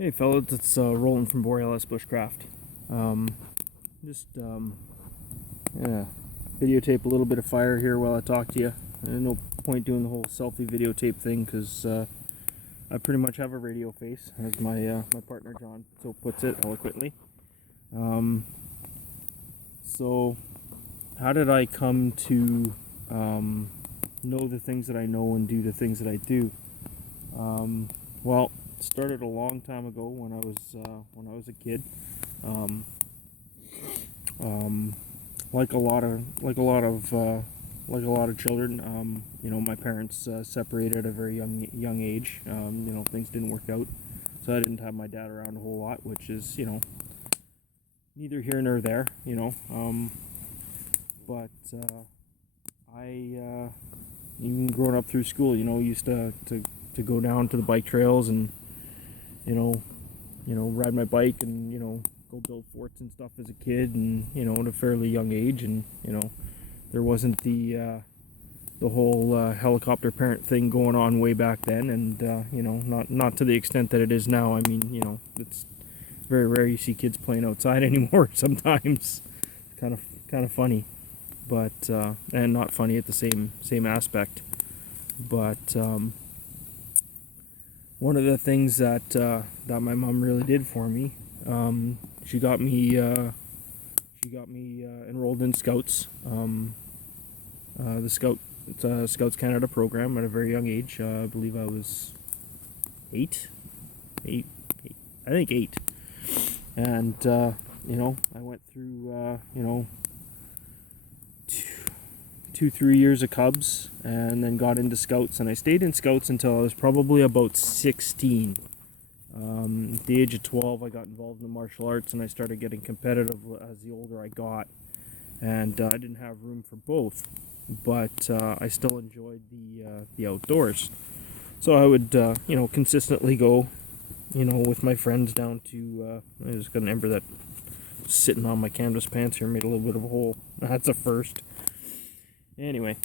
Hey fellas, it's Roland from Borealis Bushcraft. Um, just yeah, videotape a little bit of fire here while I talk to you. No point doing the whole selfie videotape thing because I pretty much have a radio face, as my partner John so puts it eloquently. Um, so how did I come to know the things that I know and do the things that I do? Well, it started a long time ago when I was a kid. Um, um, like a lot of children, my parents separated at a very young age. Things didn't work out, so I didn't have my dad around a whole lot, which is neither here nor there. But I even growing up through school, used to go down to the bike trails and you know ride my bike and go build forts and stuff as a kid, and at a fairly young age. And there wasn't the whole helicopter parent thing going on way back then, and not to the extent that it is now. I mean, it's very rare you see kids playing outside anymore. Sometimes it's kind of funny, but and not funny at the same aspect. But one of the things that my mom really did for me, she got me enrolled in Scouts, the Scouts Canada program at a very young age. I believe I was eight, eight, eight I think eight, and I went through 3 years of Cubs, and then got into Scouts, and I stayed in Scouts until I was probably about 16. At the age of 12, I got involved in the martial arts, and I started getting competitive as the older I got. And I didn't have room for both, but I still enjoyed the outdoors. So I would consistently go, with my friends down to. I just got an ember that sitting on my canvas pants here made a little bit of a hole. That's a first. Anyway,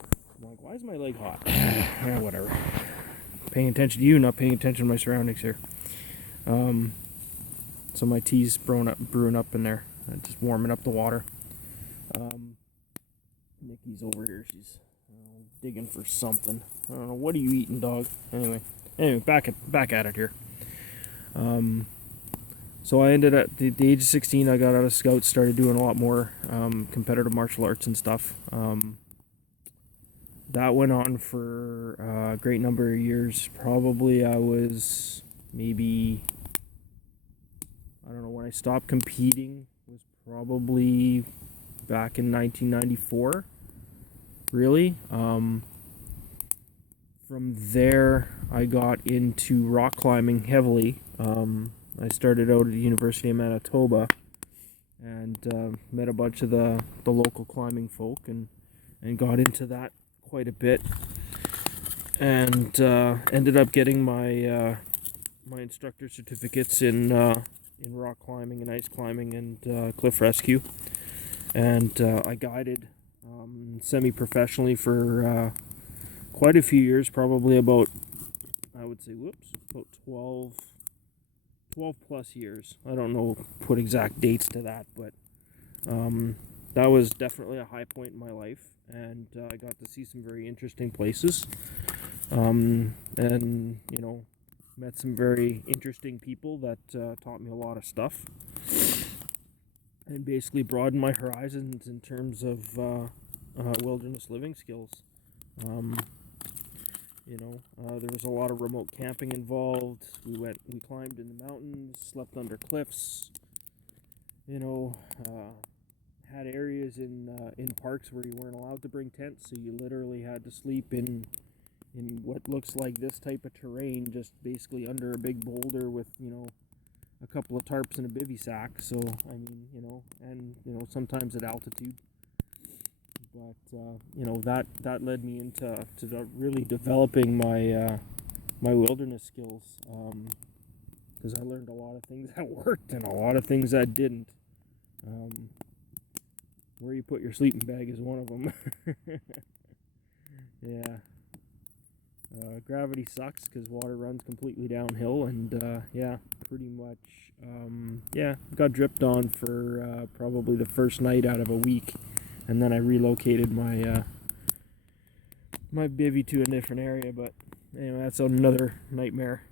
I'm like, why is my leg hot? Yeah, whatever. Paying attention to you, not paying attention to my surroundings here. So my tea's brewing up in there. Just warming up the water. Nikki's over here. She's digging for something. I don't know. What are you eating, dog? Anyway, back at it here. So I ended at the age of 16. I got out of Scouts, started doing a lot more competitive martial arts and stuff. That went on for a great number of years. Probably I was maybe, I don't know, when I stopped competing was probably back in 1994, really. From there, I got into rock climbing heavily. I started out at the University of Manitoba and met a bunch of the local climbing folk, and got into that quite a bit, and ended up getting my my instructor certificates in rock climbing and ice climbing and cliff rescue, and I guided semi-professionally for quite a few years, probably about, I would say, about 12 plus years. I don't know, put exact dates to that, but that was definitely a high point in my life, and I got to see some very interesting places, and met some very interesting people that taught me a lot of stuff, and basically broadened my horizons in terms of wilderness living skills. There was a lot of remote camping involved. We climbed in the mountains, slept under cliffs. Had areas in parks where you weren't allowed to bring tents, so you literally had to sleep in what looks like this type of terrain, just basically under a big boulder with a couple of tarps and a bivy sack. So I mean, and sometimes at altitude. But that led me into really developing my my wilderness skills, because I learned a lot of things that worked and a lot of things that didn't. Where you put your sleeping bag is one of them. Yeah. gravity sucks because water runs completely downhill, and yeah, pretty much, yeah, got dripped on for probably the first night out of a week, and then I relocated my my bivvy to a different area, but anyway, that's another nightmare.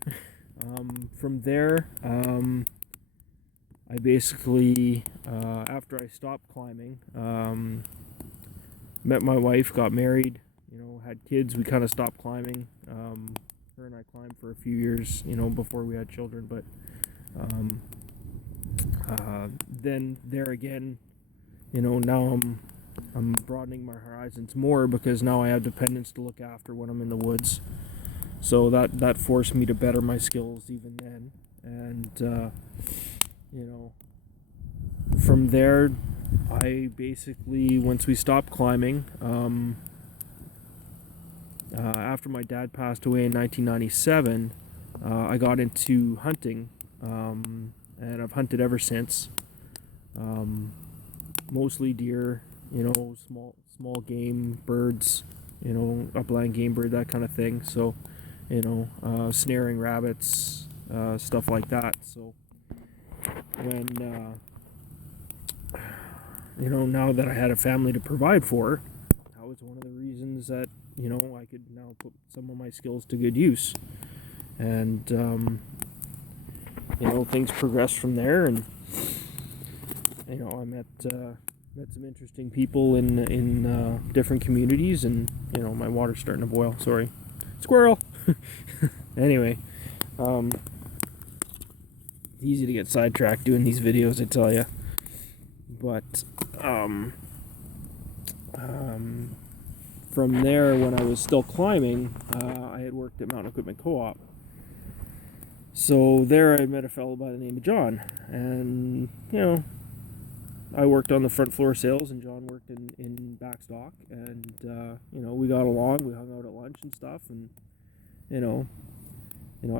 From there, I basically, after I stopped climbing, met my wife, got married, had kids. We kind of stopped climbing. Her and I climbed for a few years, before we had children, but then there again, now I'm broadening my horizons more because now I have dependents to look after when I'm in the woods. So that forced me to better my skills even then. And, from there, I basically, once we stopped climbing, after my dad passed away in 1997, I got into hunting, and I've hunted ever since. Mostly deer, small game, birds, upland game bird, that kind of thing. So, snaring rabbits, stuff like that. So when, now that I had a family to provide for, that was one of the reasons that, I could now put some of my skills to good use. And, things progressed from there, and, I met some interesting people in different communities, and, my water's starting to boil, sorry. Squirrel! Anyway, easy to get sidetracked doing these videos, I tell you. But, from there, when I was still climbing, I had worked at Mountain Equipment Co-op. So there I met a fellow by the name of John, and, I worked on the front floor sales, and John worked in backstock, and, we got along, we hung out at lunch and stuff, and,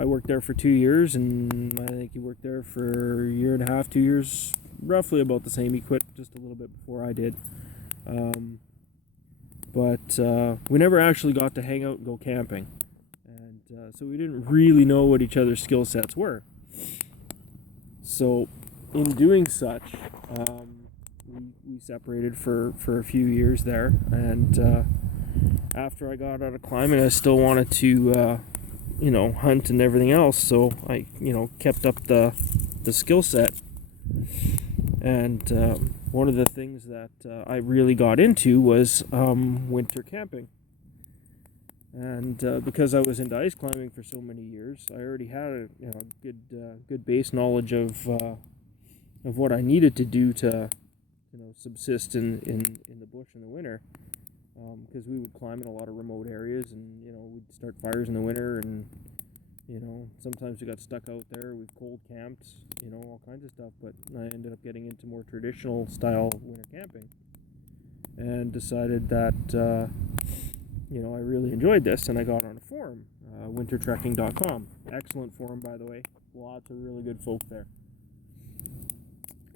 I worked there for 2 years, and I think he worked there for a year and a half, 2 years, roughly about the same. He quit just a little bit before I did. But we never actually got to hang out and go camping, and so we didn't really know what each other's skill sets were. So in doing such, we separated for a few years there, and after I got out of climbing, I still wanted to hunt and everything else, so I kept up the skill set. And one of the things that I really got into was winter camping. And because I was into ice climbing for so many years, I already had a good base knowledge of what I needed to do to subsist in the bush in the winter. Because we would climb in a lot of remote areas, and we'd start fires in the winter, and sometimes we got stuck out there. We've cold camped, all kinds of stuff. But I ended up getting into more traditional style winter camping, and decided that I really enjoyed this, and I got on a forum, wintertrekking.com. Excellent forum, by the way. Lots of really good folk there,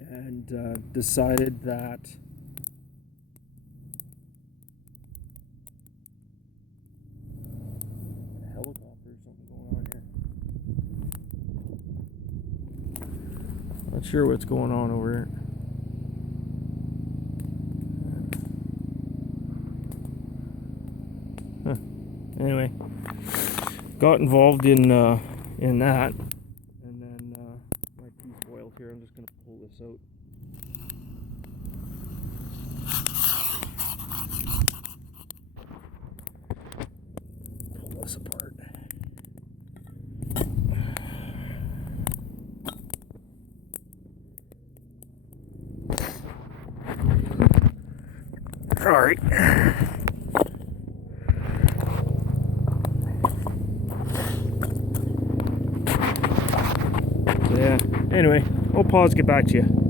and decided that not sure what's going on over here. Anyway, got involved in that, and then my teeth boiled here. I'm just gonna pull this out. Pull this apart. Alright. So yeah, anyway, I'll pause, get back to you.